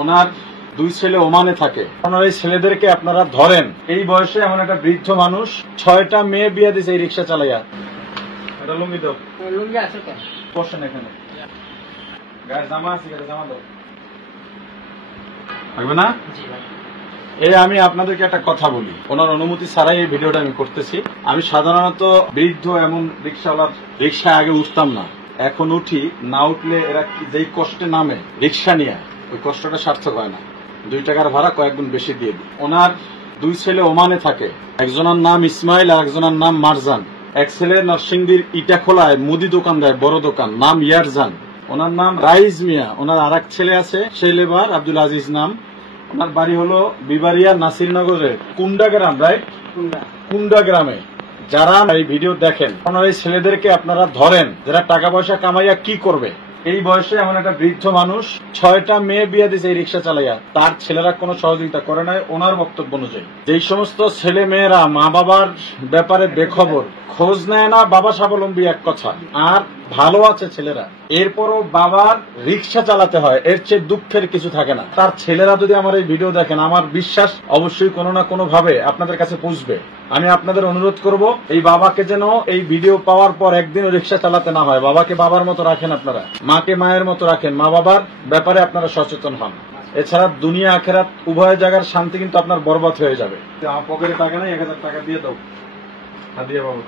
ওনার দুই ছেলে ওমানে থাকে। ওনার এই ছেলেদেরকে আপনারা ধরেন। এই বয়সে এমন একটা বৃদ্ধ মানুষ 6টা মেয়ে বিয়ে দিয়েছে এই রিক্সা চালাইয়া। এটা লুঙ্গি দাও, লুঙ্গি আছে তো বসেন এখানে, গায়ে জামা আছে, জামা দাও, থাকবে না? এই আমি আপনাদেরকে একটা কথা বলি, ওনার অনুমতি ছাড়াই এই ভিডিওটা আমি করতেছি। আমি সাধারণত বৃদ্ধ এমন রিক্সাওয়ালার রিক্সায় আগে উঠতাম না, এখন উঠি। না উঠলে এরা যেই কষ্টে নামে রিক্সা নিয়ে, ওই কষ্টটা সার্থক হয় না। 2 টাকার ভাড়া কয়েক গুণ বেশি দিয়ে দিই। ওনার দুই ছেলে ওমানে থাকে, একজনের নাম ইসমাইল আর একজনের নাম মারজান। এক ছেলে নরসিংদীর ইটাখোলায় মুদি দোকান দেয়, বড় দোকান, নাম ইয়ারজান। ওনার নাম রাইজ মিয়া। ওনার আর এক ছেলে আছে, সেই লেবার আব্দুল আজিজ নাম। ওনার বাড়ি হলো বিবারিয়া নাসিরনগরের কুন্ডা গ্রাম, রাইট? কুন্ডা গ্রামে। যারা এই ভিডিও দেখেন, ওনার এই ছেলেদেরকে আপনারা ধরেন, যারা টাকা পয়সা কামাইয়া কি করবে। এই বয়সে এমন একটা বৃদ্ধ মানুষ 6টা মেয়ে বিয়ে দিয়েছে এই রিক্সা চালাইয়া। তার ছেলেরা কোনো সহযোগিতা করে নাই ওনার বক্তব্য অনুযায়ী। যেই সমস্ত ছেলে মেয়েরা মা বাবার ব্যাপারে বেখবর, খোঁজ নেয় না, বাবা স্বাবলম্বী এক কথা, আর ভালো আছে ছেলেরা, এরপরও বাবার রিক্সা চালাতে হয়, এর চেয়ে দুঃখের কিছু থাকে না। তার ছেলেরা যদি আমার এই ভিডিও দেখেন, আমার বিশ্বাস অবশ্যই কোনো না কোনো ভাবে আপনাদের কাছে পৌঁছবে। আমি আপনাদের অনুরোধ করব, এই বাবাকে যেন এই ভিডিও পাওয়ার পর একদিনও রিক্সা চালাতে না হয়। বাবাকে বাবার মতো রাখেন আপনারা, মাকে মায়ের মতো রাখেন, মা বাবার ব্যাপারে আপনারা সচেতন হন। এছাড়া দুনিয়া আখেরাত উভয় জায়গার শান্তি কিন্তু আপনার বরবাদ হয়ে যাবে। আমার পকেটে টাকা নেই, 1000 টাকা দিয়ে দাও। দিয়ে বাবু